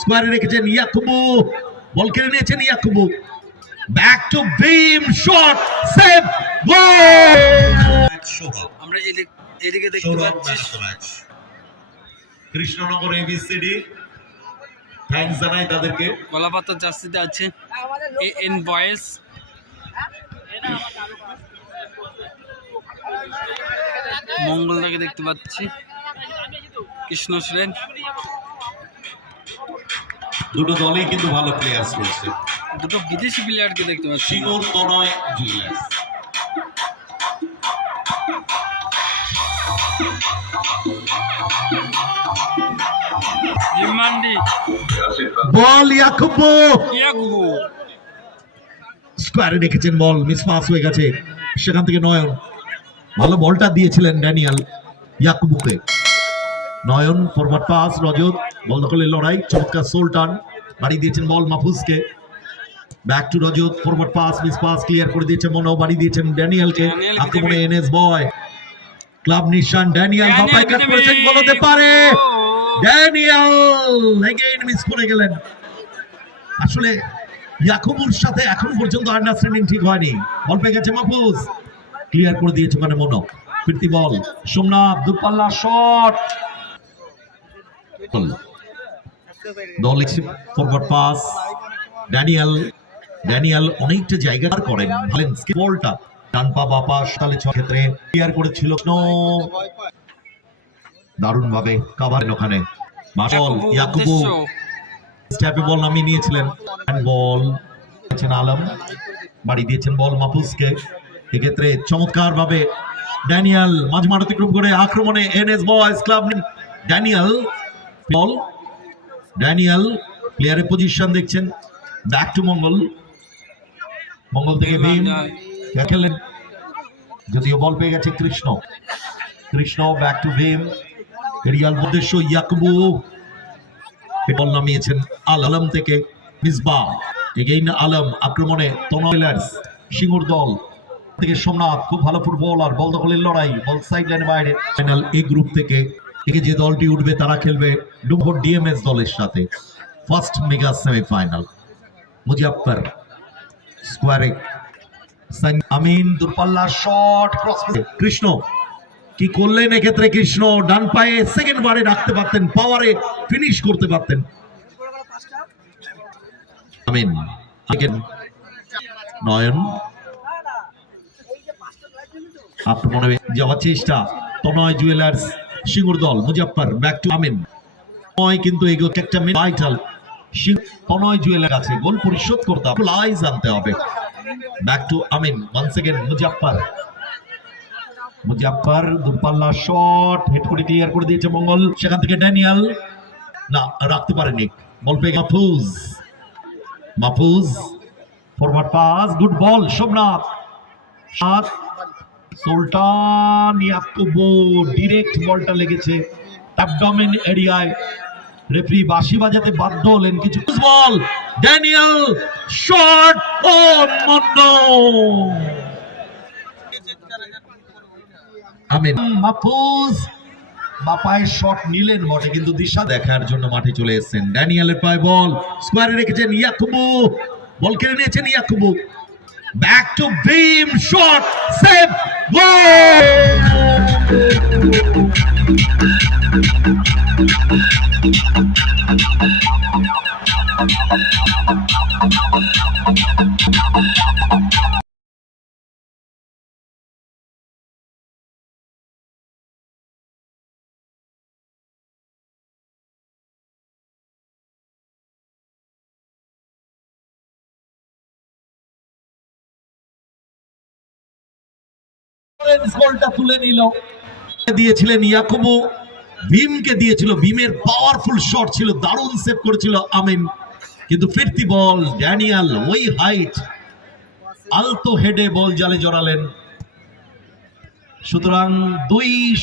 স্কোয়ারে রেখেছেন Yakubu ball কেড়ে নিয়েছেন Yakubu. Back to Bhim shot save goal আমরা এদিক দেখতে পাচ্ছি। কৃষ্ণনগর এবিসিডি থ্যাঙ্কস জানাই তাদেরকে। কলাপাতা জার্সিতে আছে। এ এন বয়েস মঙ্গলদাকে দেখতে পাচ্ছি। কৃষ্ণ সুরেন দুটো দলেই কিন্তু ভালো প্লেয়ার্স রয়েছে দুটো বিদেশি প্লেয়ারকে দেখতে পাচ্ছি। শিনুর Tanay jewellers ball Yakubu. Yakubu. স্কোয়ারে রেখেছেন বল মিস পাস হয়ে গেছে। সেখান থেকে নয়ন। ভালো বলটা দিয়েছিলেন Daniel ইয়াকুবুকে। Nayan forward pass Rajat. Ball দখলের লড়াই চমৎকার সোল বাড়ি দিয়েছেন ball মাহফুজকে। Back to Rajat forward pass miss pass clear করে দিয়েছে মনো বাড়ি দিয়েছেন ড্যানিয়ালকে। আক্রমণে NS boy club Nishan Daniel Bapai cut করেছেন গোল হতে পারে। ড্যানিয়াল এগেইন মিস করে গেলেন। আসলে ইয়াকুবুর সাথে এখন পর্যন্ত আন্ডারস্ট্যান্ডিং ঠিক হয়নি। বল পেয়ে গেছে মাহফুজ। ক্লিয়ার করে দিয়েছে মানে মনো। ফিরতি বল। সোমনাথ দূরপাল্লা শট দল ফরওয়ার্ড পাস ড্যানিয়াল ড্যানিয়াল অনেকটা জায়গা করেন। ভালেন বলটা। ডান পা বাপা ছ ক্ষেত্রে ক্লিয়ার করেছিল। দারুণ ভাবে কাভার ওখানে। মাসল ইয়াকুবু স্ট্যাপে বল নামিয়ে নিয়েছিলেন। বল আলম। বাড়ি দিয়েছেন বল মাহফুজকে এক্ষেত্রে চমৎকার ভাবে ড্যানিয়াল মাঝমাঠ অতিক্রম করে আক্রমণে NS boys club Danial ball Danial প্লেয়ারের পজিশন দেখছেন। Back to Mangal. মঙ্গল থেকে ভীম খেলেন যদিও বল পেয়ে গেছে কৃষ্ণ। কৃষ্ণ ব্যাক টু ভীম রিয়াল উদ্দেশ্য ইয়াকুবু। বল নামিয়েছেন আল আলম থেকে মিসবা এগেইন আলম আক্রমণে তনয়লার্স সিঙ্গুর দল। থেকে সোমনাথ খুব ভালো ফুটবলার বল দখলের লড়াই। বল সাইড লাইনের বাইরে। ফাইনাল এই গ্রুপ থেকে থেকে যে দলটি উঠবে তারা খেলবে ডুম্বর ডিএমএস দলের সাথে। First mega semifinal. মুজাফফর স্কোয়ারে। আমিন দূরপাল্লা শট ক্রস কৃষ্ণ কি করলেন এক্ষেত্রে? কৃষ্ণ ডান পায়ে সেকেন্ড বারে রাখতে পারতেন পাওয়ারে ফিনিশ করতে পারতেন। আমিন। নয়ন। আক্রমণে যাওয়ার চেষ্টা। তনয় জুয়েলার্স সিঙ্গুর দল, মুজাফফর ব্যাক টু আমিন তনয় কিন্তু এগো একটা ভাইটাল তনয় জুয়েলার আছে গোল পরিশোধ করতে হবে লাইজ আনতে হবে। Back to Amin one second Muzaffar. Muzaffar দূরপাল্লা shot head করে ক্লিয়ার করে দিয়েছে মঙ্গল। সেখান থেকে ড্যানিয়াল না, রাখতে পারেনি। বল পেয়ে Mahfuz Mahfuz forward pass good ball Somnath সাত সুলতান ইয়াকুবু ডিরেক্ট বলটা লেগেছে অ্যাবডোমেন এরিয়ায়। রেফারি বাঁশি বাজাতে বাধ্য হলেন কিছু বল ড্যানিয়াল শট ও মন্নো আমিন। মাহফুজ বাপায় শট নিলেন বটে, কিন্তু দিশা দেখার জন্য মাঠে চলে এসেছেন। ড্যানিয়েলের পায়ে বল স্কোয়ারে রেখেছেন ইয়াকুবু। বল কেড়ে নিয়েছেন Yakubu. Back to Bhim shot save goal বলটা তুলে নিল। দিয়েছিলেন ইয়াকুবু? ভীমকে দিয়েছিল। ভীমের পাওয়ারফুল শট ছিল, দারুণ সেভ করেছিল আমিন। কিন্তু ফিরতি বল, ড্যানিয়াল, ওই হাইট আলতো হেডে বল জালে জড়ালেন। সুতরাং দুই